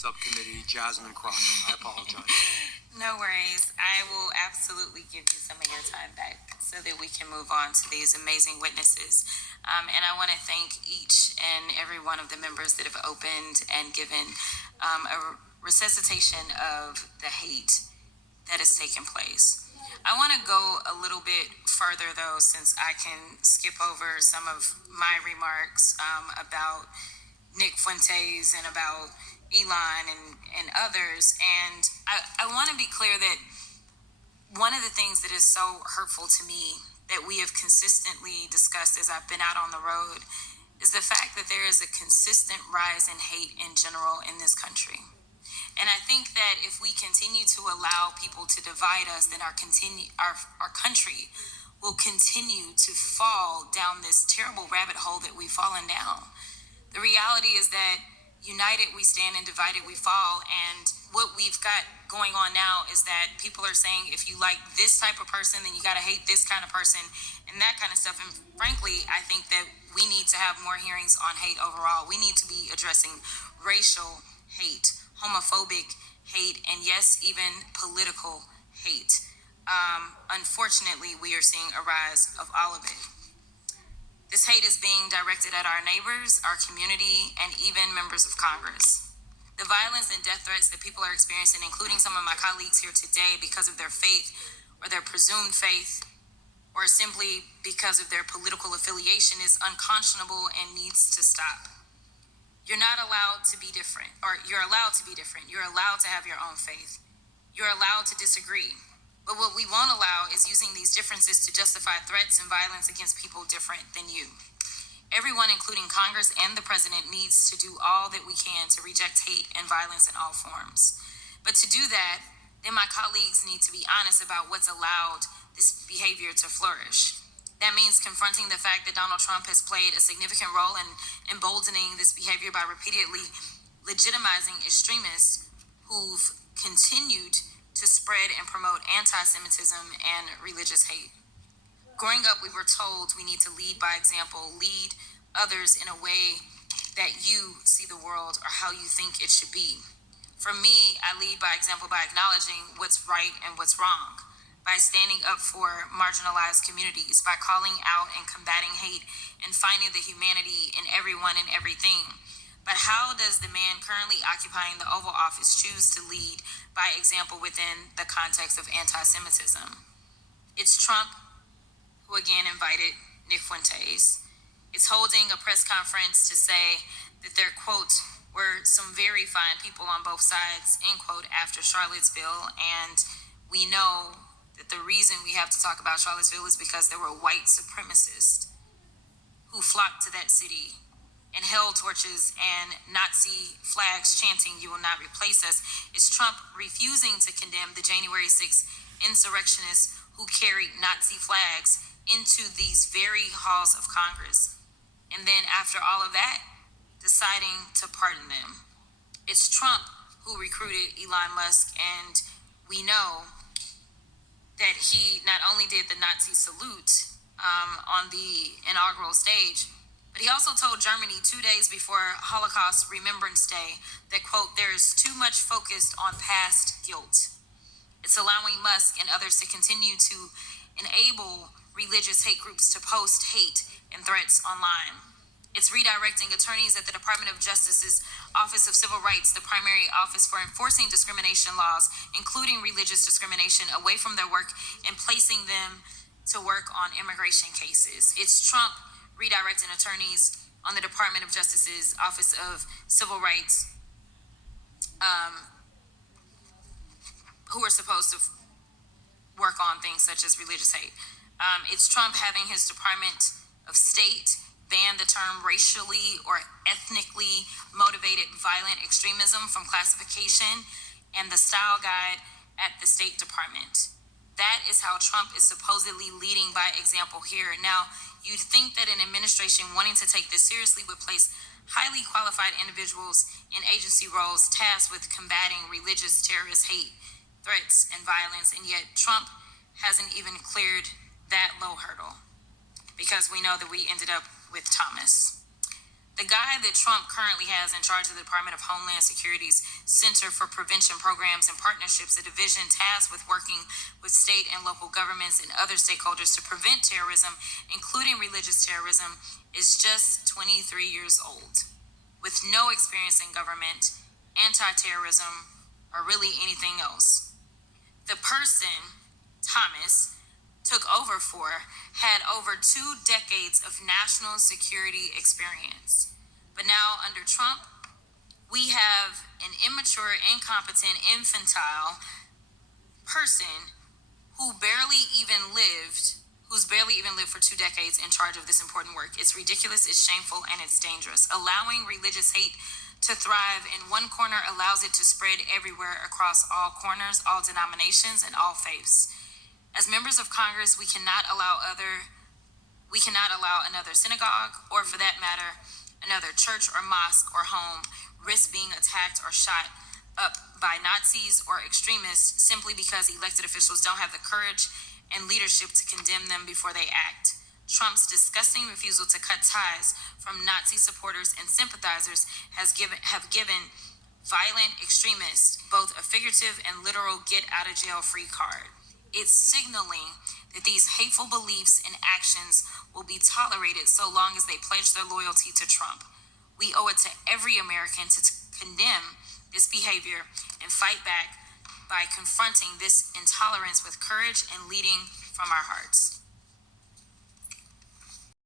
Subcommittee, Jasmine Crockett. I apologize. No worries. I will absolutely give you some of your time back so that we can move on to these amazing witnesses. And I want to thank each and every one of the members that have opened and given a resuscitation of the hate that has taken place. I want to go a little bit further, though, since I can skip over some of my remarks about Nick Fuentes and about Elon and others. And I want to be clear that one of the things that is so hurtful to me that we have consistently discussed as I've been out on the road is the fact that there is a consistent rise in hate in general in this country. And I think that if we continue to allow people to divide us, then our country will continue to fall down this terrible rabbit hole that we've fallen down. The reality is that united we stand and divided we fall. And what we've got going on now is that people are saying if you like this type of person, then you got to hate this kind of person and that kind of stuff. And frankly, I think that we need to have more hearings on hate overall. We need to be addressing racial hate, homophobic hate, and yes, even political hate. Unfortunately, we are seeing a rise of all of it. This hate is being directed at our neighbors, our community, and even members of Congress. The violence and death threats that people are experiencing, including some of my colleagues here today, because of their faith or their presumed faith, or simply because of their political affiliation, is unconscionable and needs to stop. You're not allowed to be different, or you're allowed to be different. You're allowed to have your own faith. You're allowed to disagree. But what we won't allow is using these differences to justify threats and violence against people different than you. Everyone, including Congress and the president, needs to do all that we can to reject hate and violence in all forms. But to do that, then my colleagues need to be honest about what's allowed this behavior to flourish. That means confronting the fact that Donald Trump has played a significant role in emboldening this behavior by repeatedly legitimizing extremists who've continued to spread and promote anti-Semitism and religious hate. Growing up, we were told we need to lead by example, lead others in a way that you see the world or how you think it should be. For me, I lead by example by acknowledging what's right and what's wrong, by standing up for marginalized communities, by calling out and combating hate and finding the humanity in everyone and everything. But how does the man currently occupying the Oval Office choose to lead by example within the context of anti-Semitism? It's Trump who again invited Nick Fuentes. It's holding a press conference to say that there, quote, were some very fine people on both sides, end quote, after Charlottesville. And we know that the reason we have to talk about Charlottesville is because there were white supremacists who flocked to that city and held torches and Nazi flags chanting, "You will not replace us." Is Trump refusing to condemn the January 6th insurrectionists who carried Nazi flags into these very halls of Congress, and then after all of that, deciding to pardon them? It's Trump who recruited Elon Musk, and we know that he not only did the Nazi salute on the inaugural stage, but he also told Germany 2 days before Holocaust Remembrance Day that, quote, there is too much focus on past guilt. It's allowing Musk and others to continue to enable religious hate groups to post hate and threats online. It's redirecting attorneys at the Department of Justice's Office of Civil Rights, the primary office for enforcing discrimination laws, including religious discrimination, away from their work and placing them to work on immigration cases. It's Trump redirecting attorneys on the Department of Justice's Office of Civil Rights who are supposed to work on things such as religious hate. It's Trump having his Department of State ban the term racially or ethnically motivated violent extremism from classification and the style guide at the State Department. That is how Trump is supposedly leading by example here. Now, you'd think that an administration wanting to take this seriously would place highly qualified individuals in agency roles tasked with combating religious terrorist hate, threats, and violence, and yet Trump hasn't even cleared that low hurdle, because we know that we ended up with Thomas. The guy that Trump currently has in charge of the Department of Homeland Security's Center for Prevention Programs and Partnerships, a division tasked with working with state and local governments and other stakeholders to prevent terrorism, including religious terrorism, is just 23 years old, with no experience in government, anti-terrorism, or really anything else. The person, Thomas, took over for had over 2 decades of national security experience. But now, under Trump, we have an immature, incompetent, infantile person who who's barely even lived for 2 decades in charge of this important work. It's ridiculous, it's shameful, and it's dangerous. Allowing religious hate to thrive in one corner allows it to spread everywhere across all corners, all denominations, and all faiths. As members of Congress, we cannot allow another synagogue, or for that matter, another church or mosque or home, risk being attacked or shot up by Nazis or extremists simply because elected officials don't have the courage and leadership to condemn them before they act. Trump's disgusting refusal to cut ties from Nazi supporters and sympathizers have given violent extremists both a figurative and literal get-out-of-jail-free card. It's signaling that these hateful beliefs and actions will be tolerated so long as they pledge their loyalty to Trump. We owe it to every American to condemn this behavior and fight back by confronting this intolerance with courage and leading from our hearts.